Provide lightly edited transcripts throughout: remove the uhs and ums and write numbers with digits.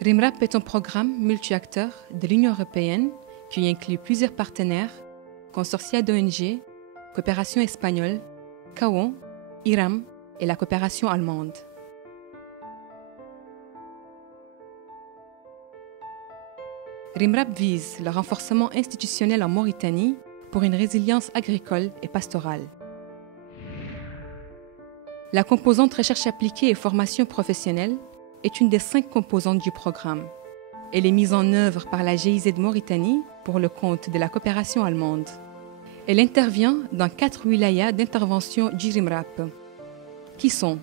RIMRAP est un programme multi-acteurs de l'Union européenne qui inclut plusieurs partenaires, consortia d'ONG, coopération espagnole, CAO, IRAM et la coopération allemande. RIMRAP vise le renforcement institutionnel en Mauritanie pour une résilience agricole et pastorale. La composante recherche appliquée et formation professionnelle est une des 5 composantes du programme. Elle est mise en œuvre par la GIZ de Mauritanie pour le compte de la coopération allemande. Elle intervient dans 4 wilayas d'intervention du RIMRAP, qui sont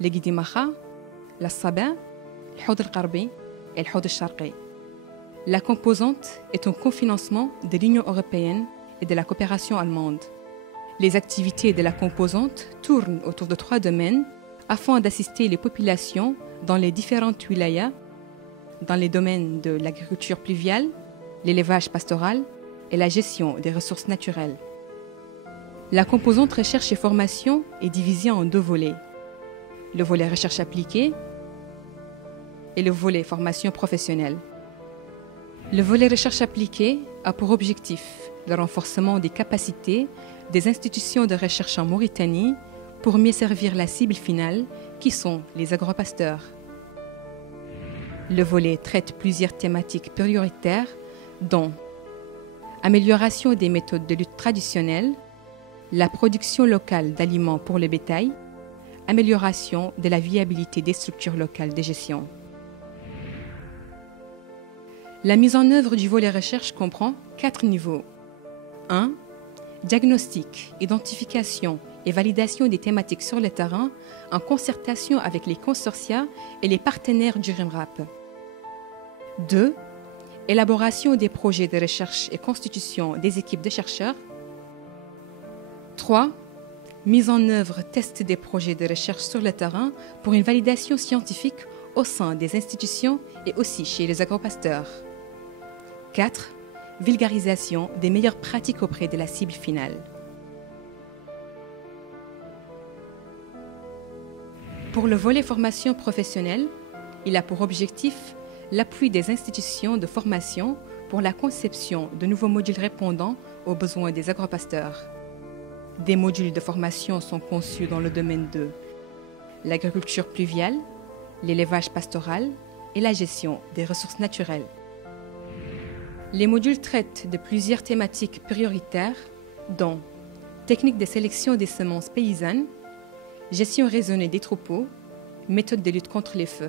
le Guidi Maha, la Sabah, le Houd al-Qarbi et le Houd al-Sharqi. La composante est un cofinancement de l'Union européenne et de la coopération allemande. Les activités de la composante tournent autour de 3 domaines afin d'assister les populations dans les différentes wilayas, dans les domaines de l'agriculture pluviale, l'élevage pastoral et la gestion des ressources naturelles. La composante recherche et formation est divisée en 2 volets. Le volet recherche appliquée et le volet formation professionnelle. Le volet recherche appliquée a pour objectif le renforcement des capacités des institutions de recherche en Mauritanie pour mieux servir la cible finale qui sont les agropasteurs. Le volet traite plusieurs thématiques prioritaires dont amélioration des méthodes de lutte traditionnelles, la production locale d'aliments pour le bétail, amélioration de la viabilité des structures locales de gestion. La mise en œuvre du volet recherche comprend 4 niveaux. 1. Diagnostic, identification et validation des thématiques sur le terrain en concertation avec les consortia et les partenaires du RIMRAP. 2. Élaboration des projets de recherche et constitution des équipes de chercheurs. 3. Mise en œuvre, test des projets de recherche sur le terrain pour une validation scientifique au sein des institutions et aussi chez les agropasteurs. 4. Vulgarisation des meilleures pratiques auprès de la cible finale. Pour le volet formation professionnelle, il a pour objectif l'appui des institutions de formation pour la conception de nouveaux modules répondant aux besoins des agropasteurs. Des modules de formation sont conçus dans le domaine de l'agriculture pluviale, l'élevage pastoral et la gestion des ressources naturelles. Les modules traitent de plusieurs thématiques prioritaires, dont techniques de sélection des semences paysannes, gestion raisonnée des troupeaux, méthodes de lutte contre les feux.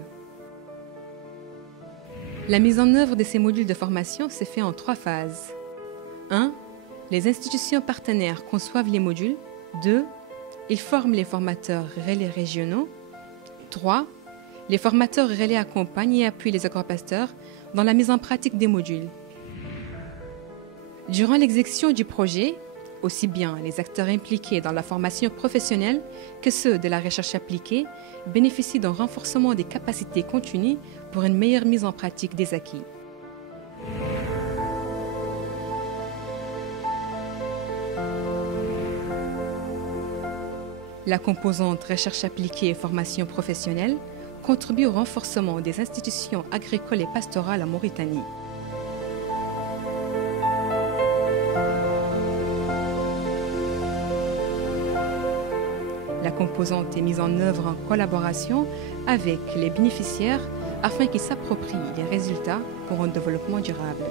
La mise en œuvre de ces modules de formation se fait en 3 phases. 1. Les institutions partenaires conçoivent les modules. 2. Ils forment les formateurs relais régionaux. 3. Les formateurs relais accompagnent et appuient les agropasteurs dans la mise en pratique des modules. Durant l'exécution du projet, aussi bien les acteurs impliqués dans la formation professionnelle que ceux de la recherche appliquée bénéficient d'un renforcement des capacités continues pour une meilleure mise en pratique des acquis. La composante recherche appliquée et formation professionnelle contribue au renforcement des institutions agricoles et pastorales en Mauritanie. La composante est mise en œuvre en collaboration avec les bénéficiaires afin qu'ils s'approprient les résultats pour un développement durable.